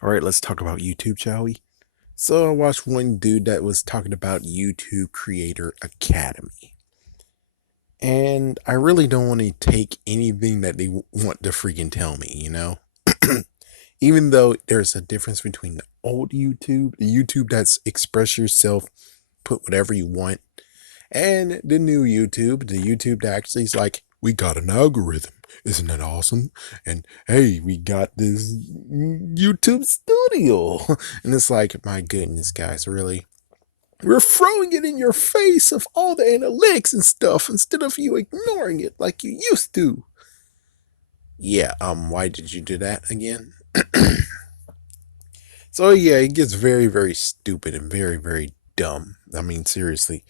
All right, let's talk about YouTube, shall we? So I watched one dude that was talking about YouTube Creator Academy. And I really don't want to take anything that they want to freaking tell me? Even though there's a difference between the old YouTube, the YouTube that's express yourself, put whatever you want, and the new YouTube, the YouTube that actually is like, we got an algorithm. Isn't that awesome? And hey, we got this YouTube studio. And it's like, my goodness, guys, really? We're throwing it in your face of all the analytics and stuff instead of you ignoring it like you used to. Yeah, why did you do that again? So yeah, it gets very, very stupid and very, very dumb. I mean, seriously.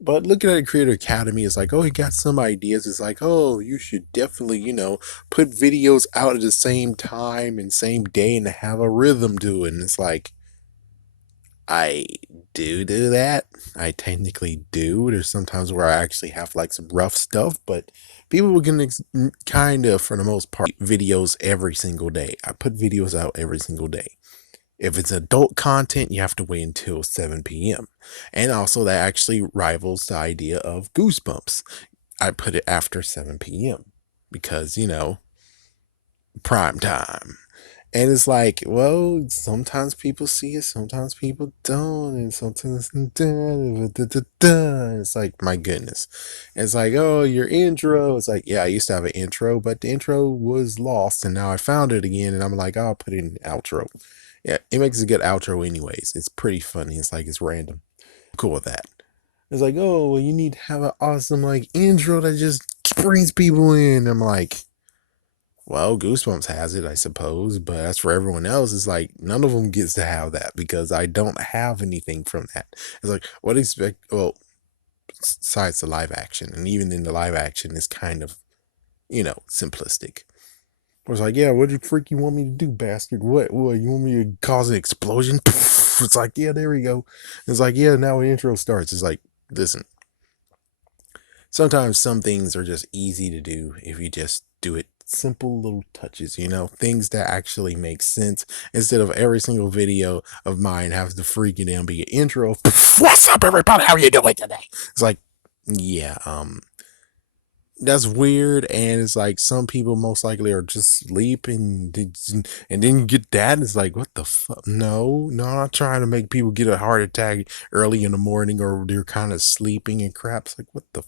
But looking at Creator Academy is like, oh, he got some ideas. It's like, oh, you should definitely, put videos out at the same time and same day and have a rhythm to it. And it's like, I do that. I technically do. There's sometimes where I actually have like some rough stuff, but people can kind of, for the most part, videos every single day. I put videos out every single day. If it's adult content, you have to wait until 7 p.m. And also, that actually rivals the idea of Goosebumps. I put it after 7 p.m. because, prime time. And it's like, well, sometimes people see it, sometimes people don't, and sometimes it's like, my goodness. It's like, oh, your intro. It's like, yeah, I used to have an intro, but the intro was lost, and now I found it again, and I'm like, oh, I'll put it in the outro. Yeah, it makes a good outro anyways. It's pretty funny. It's like it's random. Cool with that. It's like, oh, well, you need to have an awesome like intro that just brings people in. I'm like, well, Goosebumps has it, I suppose, but as for everyone else, it's like none of them gets to have that because I don't have anything from that. It's like, what expect? Well, besides the live action, and even in the live action, is kind of, simplistic. I was like, yeah, what do you freak you want me to do, bastard? What, you want me to cause an explosion? It's like, yeah, there we go. It's like, yeah, now an intro starts. It's like, listen, sometimes some things are just easy to do if you just do it simple little touches, things that actually make sense instead of every single video of mine has to freaking down be an intro. What's up, everybody? How are you doing today? It's like, yeah, that's weird, and it's like some people most likely are just sleeping, and then you get that, and it's like, what the fuck? No, I'm not trying to make people get a heart attack early in the morning, or they're kind of sleeping and crap. It's like, what the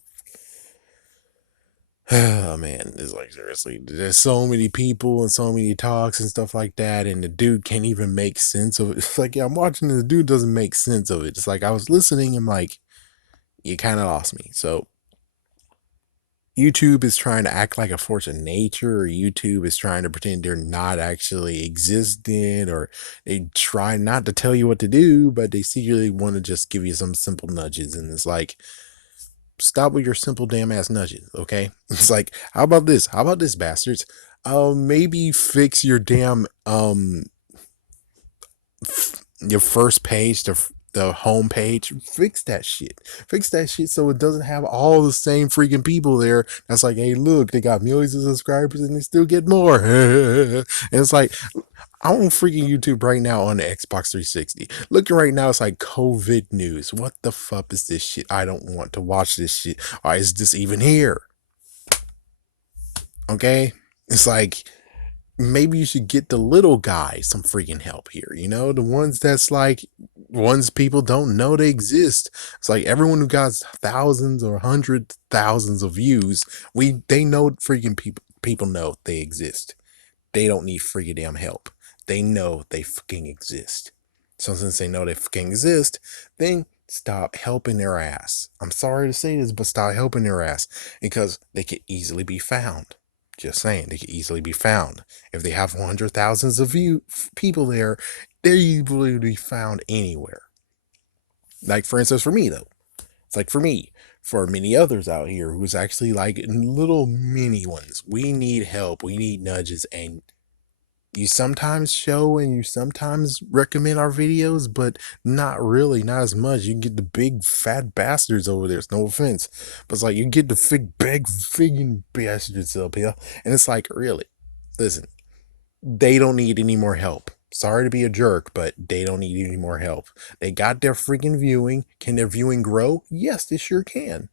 oh man, it's like, seriously, there's so many people and so many talks and stuff like that, and the dude can't even make sense of it. It's like, yeah, I'm watching this dude doesn't make sense of it. It's like I was listening and like, you kind of lost me. So YouTube is trying to act like a force of nature, or YouTube is trying to pretend they're not actually existent, or they try not to tell you what to do, but they secretly want to just give you some simple nudges. And it's like, stop with your simple damn ass nudges, okay? It's like, how about this? How about this, bastards? Maybe fix your damn your first page to the home page. Fix that shit. Fix that shit so it doesn't have all the same freaking people there. That's like, hey, look, they got millions of subscribers and they still get more. And it's like, I'm on freaking YouTube right now on the Xbox 360. Looking right now, it's like COVID news. What the fuck is this shit? I don't want to watch this shit. Why is this even here? Okay? It's like, maybe you should get the little guy some freaking help here. The ones that's like, ones people don't know they exist. It's like everyone who got thousands or hundred thousands of views, they know freaking people know they exist. They don't need freaking damn help. They know they fucking exist. So since they know they fucking exist, then stop helping their ass. I'm sorry to say this, but stop helping their ass because they could easily be found. Just saying, they could easily be found. If they have hundred thousands of people there, they're easily be found anywhere. Like for instance, for me though, it's like for me, for many others out here who's actually like little mini ones, we need help, we need nudges, and you sometimes show and you sometimes recommend our videos, but not really, not as much. You get the big fat bastards over there. It's no offense, but it's like you get the big friggin' bastards up here, and it's like, really, listen, they don't need any more help. Sorry to be a jerk, but they don't need any more help. They got their freaking viewing. Can their viewing grow? Yes, they sure can.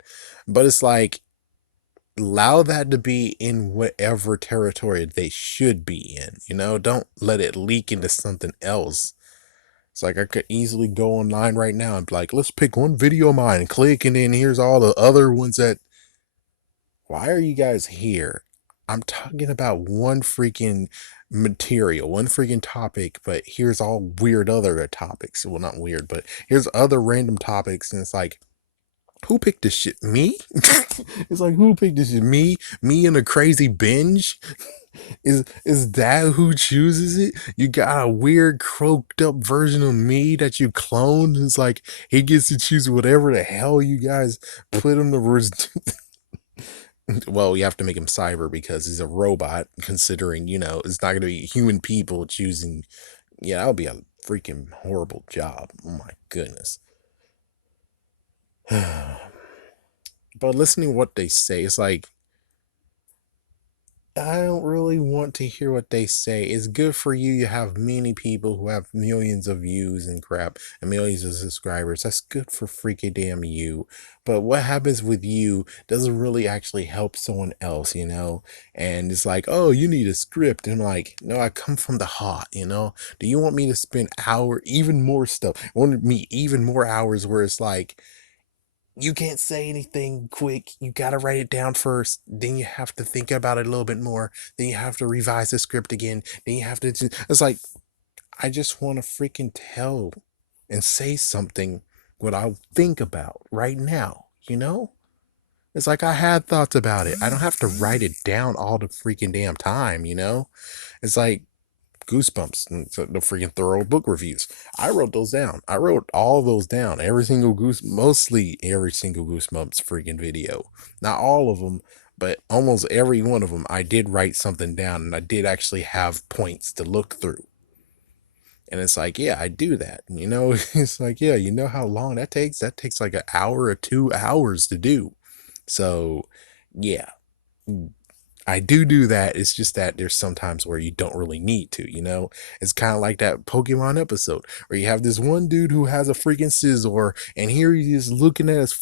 But it's like, allow that to be in whatever territory they should be in. Don't let it leak into something else. It's like I could easily go online right now and be like, let's pick one video of mine and click, and then here's all the other ones that. Why are you guys here? I'm talking about one freaking material, one freaking topic, but here's all weird other topics. Well, not weird, but here's other random topics, and it's like, who picked this shit? Me? It's like, who picked this shit? Me in a crazy binge? Is that who chooses it? You got a weird croaked up version of me that you cloned. It's like he gets to choose whatever the hell you guys put him to. Well, you have to make him cyber because he's a robot, considering, it's not going to be human people choosing. Yeah, that would be a freaking horrible job. Oh my goodness. But listening to what they say, it's like, I don't really want to hear what they say. It's good for you. You have many people who have millions of views and crap and millions of subscribers. That's good for freaking damn you. But what happens with you doesn't really actually help someone else. And it's like, oh, you need a script. And I'm like, no, I come from the heart. Do you want me to spend even more stuff? Want me even more hours where it's like, you can't say anything quick. You got to write it down first. Then you have to think about it a little bit more. Then you have to revise the script again. Then you have to. It's like, I just want to freaking tell and say something what I think about right now. It's like I had thoughts about it. I don't have to write it down all the freaking damn time. It's like, Goosebumps and the freaking thorough book reviews. I wrote those down. I wrote all those down. Mostly every single Goosebumps freaking video. Not all of them, but almost every one of them. I did write something down, and I did actually have points to look through. And it's like, yeah, I do that. It's like, yeah, you know how long that takes? That takes like an hour or 2 hours to do. So, yeah. I do that. It's just that there's sometimes where you don't really need to. It's kind of like that Pokemon episode where you have this one dude who has a freaking Scizor, and here he is looking at his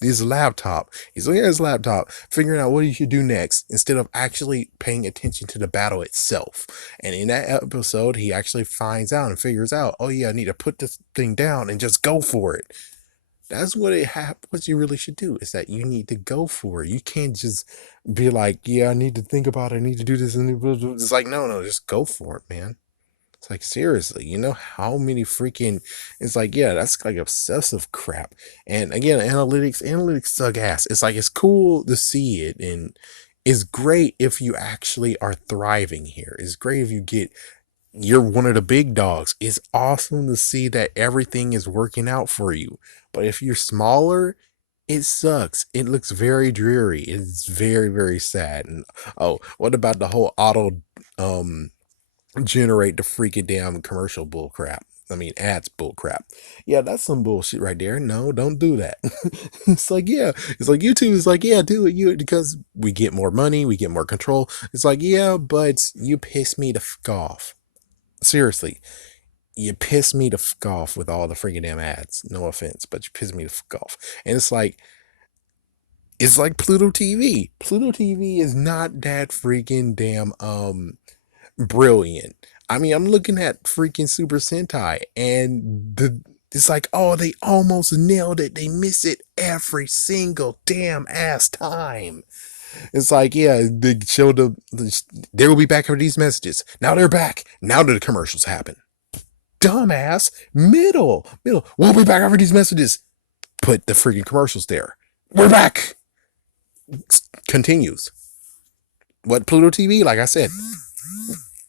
his laptop. He's looking at his laptop, figuring out what he should do next instead of actually paying attention to the battle itself. And in that episode, he actually finds out and figures out, oh yeah, I need to put this thing down and just go for it. That's what you really should do, is that you need to go for it. You can't just be like, yeah, I need to think about it. I need to do this. And it's like, no, just go for it, man. It's like, seriously, you know how many freaking, it's like, yeah, that's like obsessive crap. And again, analytics suck ass. It's like, it's cool to see it. And it's great if you actually are thriving here. It's great if you're one of the big dogs. It's awesome to see that everything is working out for you. But if you're smaller, it sucks. It looks very dreary. It's very, very sad. And oh, what about the whole auto generate the freaking damn commercial bull crap? I mean, ads bull crap. Yeah, that's some bullshit right there. No, don't do that. It's like, yeah, it's like YouTube is like, yeah, do it, because we get more money, we get more control. It's like, yeah, but you piss me the fuck off. Seriously, you piss me the fuck off with all the freaking damn ads. No offense, but you piss me the fuck off. And it's like Pluto TV. Pluto TV is not that freaking damn brilliant. I mean, I'm looking at freaking Super Sentai, and it's like, oh, they almost nailed it. They miss it every single damn ass time. It's like, yeah, they showed they will be back for these messages. Now they're back. Now the commercials happen. Dumbass. Middle. We'll be back after these messages. Put the freaking commercials there. We're back. Continues. What, Pluto TV? Like I said,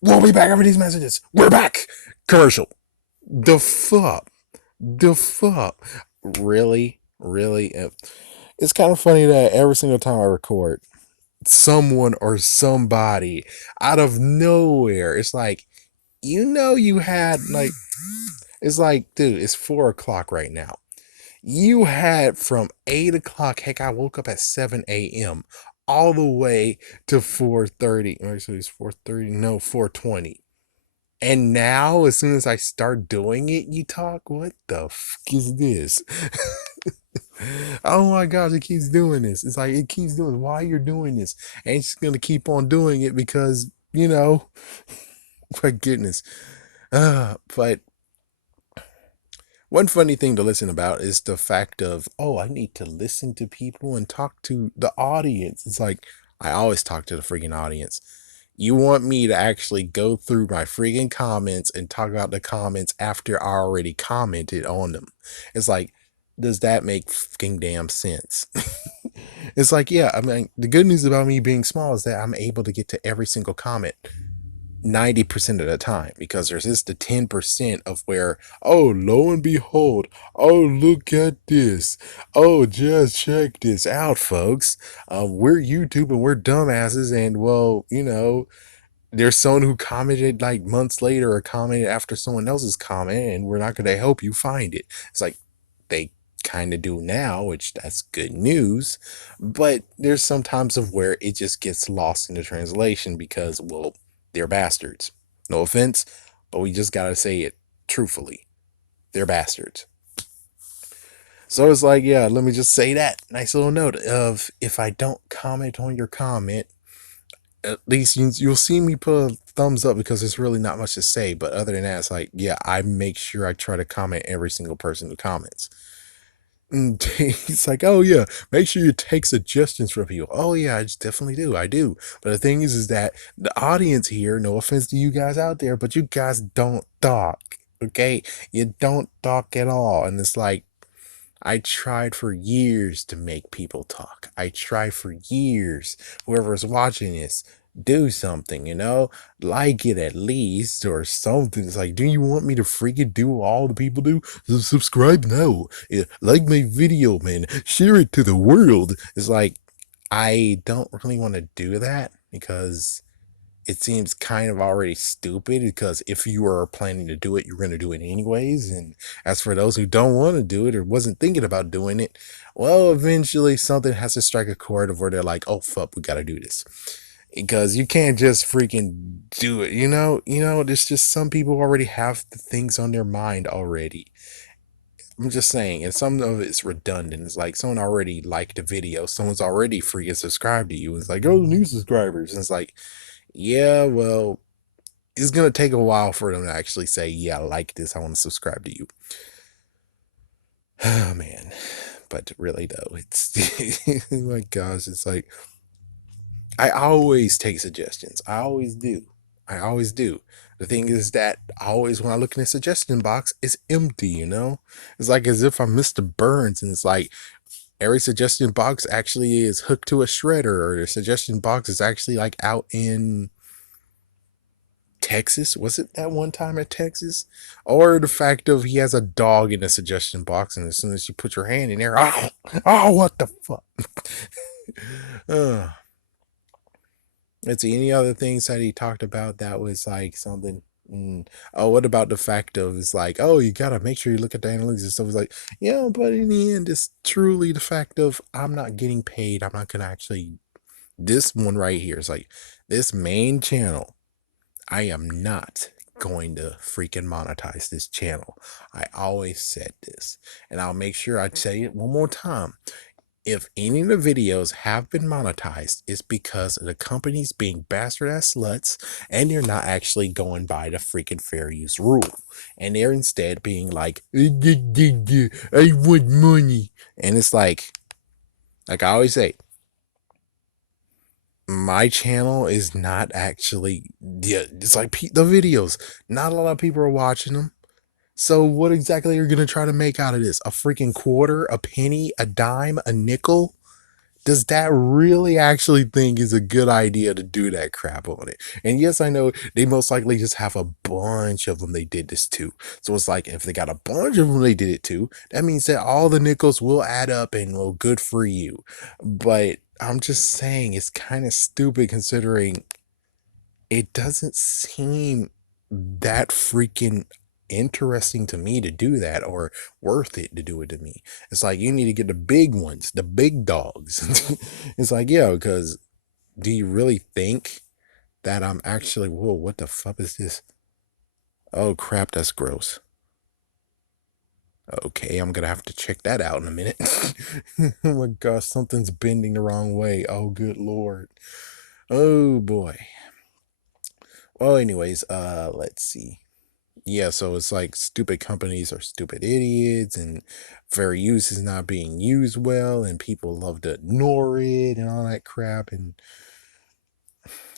we'll be back after these messages. We're back. Commercial. The fuck. Really? It's kind of funny that every single time I record, someone or somebody out of nowhere, it's like, you had like, it's like, dude, it's 4 o'clock right now. You had from 8 o'clock, heck, I woke up at 7 a.m. all the way to 4:30. Actually, it's 4:30, no, 4:20. And now, as soon as I start doing it, you talk, what the fuck is this? Oh my gosh, it keeps doing this. It's like, it keeps doing, why you're doing this? And it's just gonna keep on doing it because, my goodness. But one funny thing to listen about is the fact of, oh, I need to listen to people and talk to the audience. It's like, I always talk to the freaking audience. You want me to actually go through my freaking comments and talk about the comments after I already commented on them? It's like, does that make fucking damn sense? It's like, yeah, I mean, the good news about me being small is that I'm able to get to every single comment 90% of the time, because there's just the 10% of where, oh, lo and behold, oh, look at this, oh, just check this out, folks. We're YouTube and we're dumbasses, and well, there's someone who commented like months later or commented after someone else's comment, and we're not going to help you find it. It's like they kind of do now, which that's good news. But there's some times of where it just gets lost in the translation because, well, they're bastards. No offense, but we just got to say it truthfully. They're bastards. So it's like, yeah, let me just say that. Nice little note of, if I don't comment on your comment, at least you'll see me put a thumbs up because there's really not much to say. But other than that, it's like, yeah, I make sure I try to comment every single person who comments. And he's like, oh yeah, make sure you take suggestions from people. Oh yeah, I just definitely do. I do. But the thing is that the audience here, no offense to you guys out there, but you guys don't talk. Okay? You don't talk at all. And it's like, I tried for years to make people talk. I tried for years. Whoever's watching this, do something, like it at least or something. It's like, do you want me to freaking do what all the people do? Subscribe now. Yeah, like my video, man. Share it to the world. It's like, I don't really want to do that because it seems kind of already stupid, because if you are planning to do it, you're going to do it anyways. And as for those who don't want to do it or wasn't thinking about doing it, well, eventually something has to strike a chord of where they're like, oh, fuck, we got to do this. Because you can't just freaking do it, there's just some people already have the things on their mind already. I'm just saying, and some of it's redundant. It's like someone already liked a video, someone's already freaking subscribed to you. It's like, oh, new subscribers. And it's like, yeah, well, it's gonna take a while for them to actually say, yeah, I like this, I want to subscribe to you. Oh man. But really though, it's oh my gosh, it's like, I always take suggestions. I always do. I always do. The thing is that always, when I look in the suggestion box, it's empty. It's like as if I'm Mr. Burns, and it's like every suggestion box actually is hooked to a shredder, or the suggestion box is actually like out in Texas. Was it that one time at Texas? Or the fact of, he has a dog in the suggestion box, and as soon as you put your hand in there, oh, what the fuck? uh, let's see, any other things that he talked about that was like something. Oh, what about the fact of, it's like, oh, you gotta make sure you look at the analytics and stuff. It's like, yeah, but in the end, it's truly the fact of, I'm not getting paid. I'm not gonna actually, this one right here is like, this main channel, I am not going to freaking monetize this channel. I always said this, and I'll make sure I say it one more time. If any of the videos have been monetized, it's because the company's being bastard ass sluts, and they're not actually going by the freaking fair use rule. And they're instead being like, I want money. And it's like I always say, my channel is not actually, yeah, it's like the videos, not a lot of people are watching them. So what exactly are you going to try to make out of this? A freaking quarter, a penny, a dime, a nickel? Does that really actually think is a good idea to do that crap on it? And yes, I know they most likely just have a bunch of them they did this to. So it's like, if they got a bunch of them they did it to, that means that all the nickels will add up, and, well, good for you. But I'm just saying, it's kind of stupid, considering it doesn't seem that freaking interesting to me to do that, or worth it to do it to me. It's like, you need to get the big ones, the big dogs. It's like, yeah, because do you really think that I'm actually, whoa, what the fuck is this? Oh crap, that's gross. Okay, I'm gonna have to check that out in a minute. Oh my gosh, something's bending the wrong way. Oh, good lord. Oh boy. Well, anyways, let's see. Yeah, so it's like stupid companies are stupid idiots, and fair use is not being used well, and people love to ignore it and all that crap. And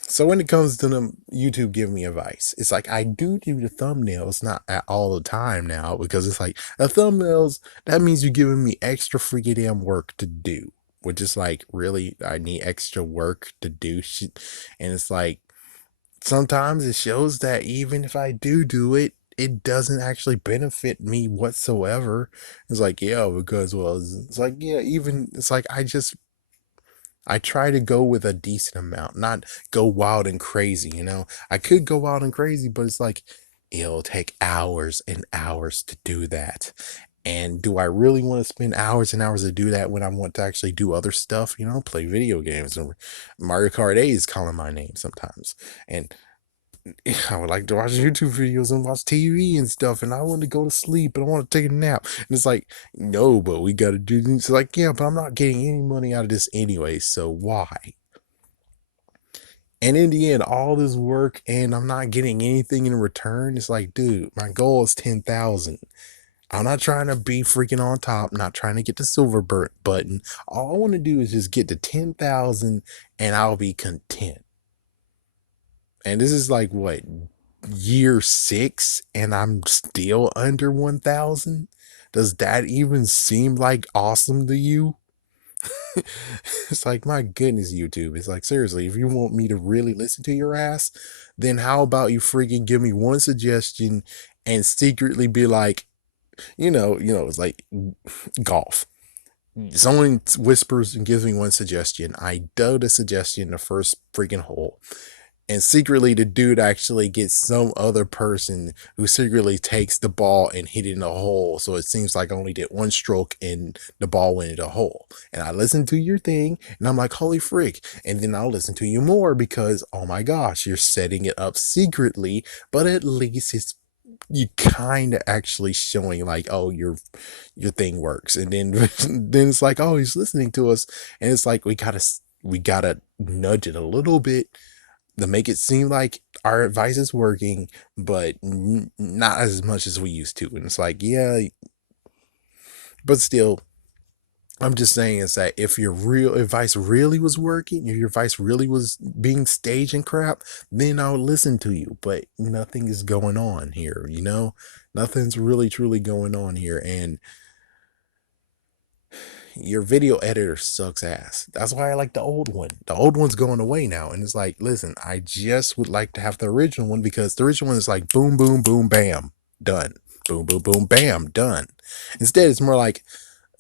so when it comes to them YouTube giving me advice, it's like I do the thumbnails, not at all the time now, because it's like the thumbnails, that means you're giving me extra freaking damn work to do. Which is like, really, I need extra work to do shit. And it's like sometimes it shows that even if I do it, it doesn't actually benefit me whatsoever. It's like, yeah, because, well, it's like, yeah, even it's like I try to go with a decent amount, not go wild and crazy, you know? I could go wild and crazy, but it's like it'll take hours and hours to do that. And do I really want to spend hours and hours to do that when I want to actually do other stuff, you know, play video games? Or Mario Kart 8 is calling my name sometimes. And I would like to watch YouTube videos and watch TV and stuff, and I want to go to sleep and I want to take a nap. And it's like, no, but we got to do this. It's like, yeah, but I'm not getting any money out of this anyway, so why? And in the end, all this work and I'm not getting anything in return. It's like, dude, my goal is 10,000. I'm not trying to be freaking on top, not trying to get the silver button. All I want to do is just get to 10,000 and I'll be content. And this is like what, year 6 and I'm still under 1,000? Does that even seem like awesome to you? It's like, my goodness, YouTube. It's like, seriously, if you want me to really listen to your ass, then how about you freaking give me one suggestion and secretly be like, it's like golf. Someone whispers and gives me one suggestion. I do the suggestion the first freaking hole. And secretly, the dude actually gets some other person who secretly takes the ball and hit it in a hole. So it seems like I only did one stroke and the ball went in a hole. And I listen to your thing and I'm like, holy frick. And then I'll listen to you more because, oh my gosh, you're setting it up secretly, but at least it's you kind of actually showing like, oh, your thing works. And then then it's like, oh, he's listening to us. And it's like we gotta nudge it a little bit to make it seem like our advice is working, but not as much as we used to. And it's like, yeah, but still, I'm just saying is that if your real advice really was working, if your advice really was being staged and crap, then I would listen to you. But nothing is going on here, you know? Nothing's really truly going on here. And your video editor sucks ass. That's why I like the old one. The old one's going away now. And it's like, listen, I just would like to have the original one because the original one is like boom, boom, boom, bam, done. Boom, boom, boom, bam, done. Instead, it's more like,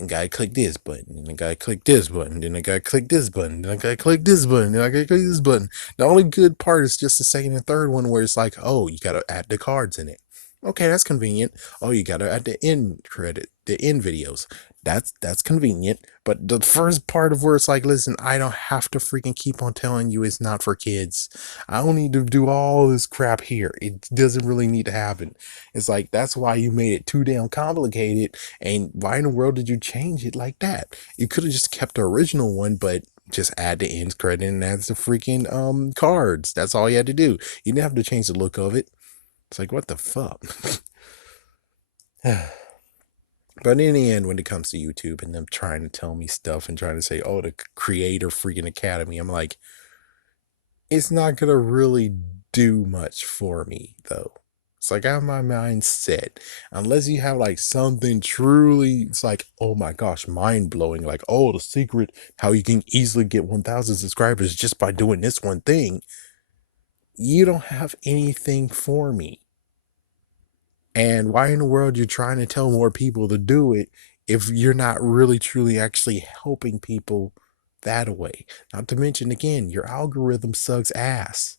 I gotta click this button, and I gotta click this button, then I gotta click this button, then I gotta click this button, then I gotta click this button. The only good part is just the second and third one where it's like, oh, you gotta add the cards in it. Okay, that's convenient. Oh, you gotta add the end credit, the end videos. That's convenient. But the first part of where it's like, listen, I don't have to freaking keep on telling you it's not for kids. I don't need to do all this crap here. It doesn't really need to happen. It's like that's why you made it too damn complicated. And why in the world did you change it like that? You could have just kept the original one, but just add the end credit and add the freaking cards. That's all you had to do. You didn't have to change the look of it. It's like, what the fuck? But in the end, when it comes to YouTube and them trying to tell me stuff and trying to say, oh, the creator freaking academy, I'm like, it's not gonna really do much for me though. It's like I have my mind set. Unless you have like something truly, it's like, oh my gosh, mind blowing. Like, oh, the secret how you can easily get 1,000 subscribers just by doing this one thing. You don't have anything for me. And why in the world you're trying to tell more people to do it if you're not really truly actually helping people that way? Not to mention again, your algorithm sucks ass.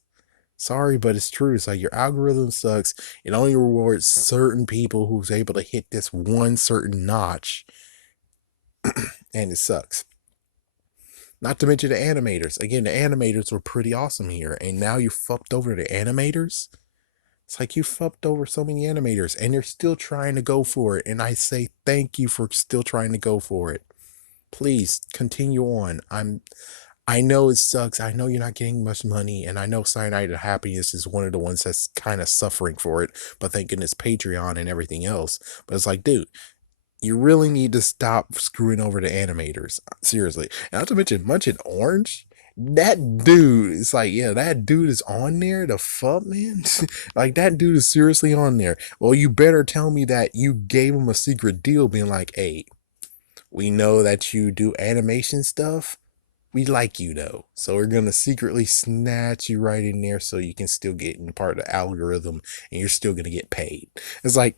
Sorry, but it's true. It's like your algorithm sucks. It only rewards certain people who's able to hit this one certain notch, and it sucks. Not to mention the animators. Again, the animators were pretty awesome here, and now you fucked over the animators. It's like you fucked over so many animators and they're still trying to go for it. And I say thank you for still trying to go for it. Please continue on. I know it sucks. I know you're not getting much money, and I know Cyanide of Happiness is one of the ones that's kind of suffering for it, but thank goodness Patreon and everything else. But it's like, dude, you really need to stop screwing over the animators. Seriously. And not to mention Munchin Orange. That dude is like, yeah, that dude is on there. The fuck, man? Like, that dude is seriously on there. Well, you better tell me that you gave him a secret deal, being like, hey, we know that you do animation stuff. We like you though, so we're gonna secretly snatch you right in there so you can still get in part of the algorithm and you're still gonna get paid. It's like,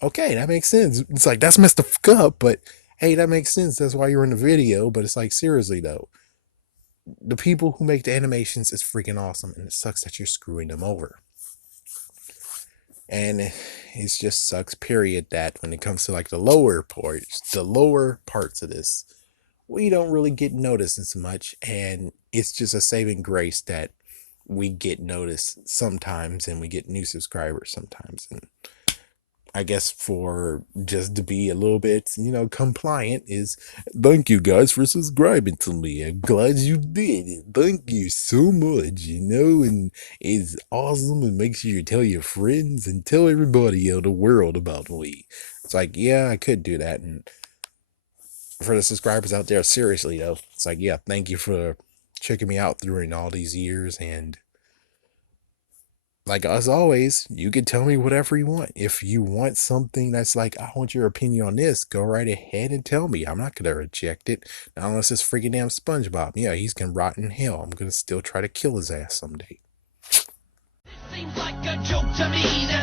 okay, that makes sense. It's like, that's messed the fuck up, but hey, that makes sense. That's why you're in the video. But it's like, seriously though, the people who make the animations is freaking awesome, and it sucks that you're screwing them over. And it just sucks, period, that when it comes to like the lower parts of this, we don't really get noticed as much, and it's just a saving grace that we get noticed sometimes and we get new subscribers sometimes. And I guess for just to be a little bit, compliant is, thank you guys for subscribing to me. I'm glad you did it. Thank you so much, and it's awesome. And make sure you tell your friends and tell everybody in the world about me. It's like, yeah, I could do that. And for the subscribers out there, seriously though, it's like, yeah, thank you for checking me out during all these years. And like, as always, you can tell me whatever you want. If you want something that's like, I want your opinion on this, go right ahead and tell me. I'm not gonna reject it. Not unless it's freaking damn SpongeBob. Yeah, he's gonna rot in hell. I'm gonna still try to kill his ass someday. Seems like a joke to me that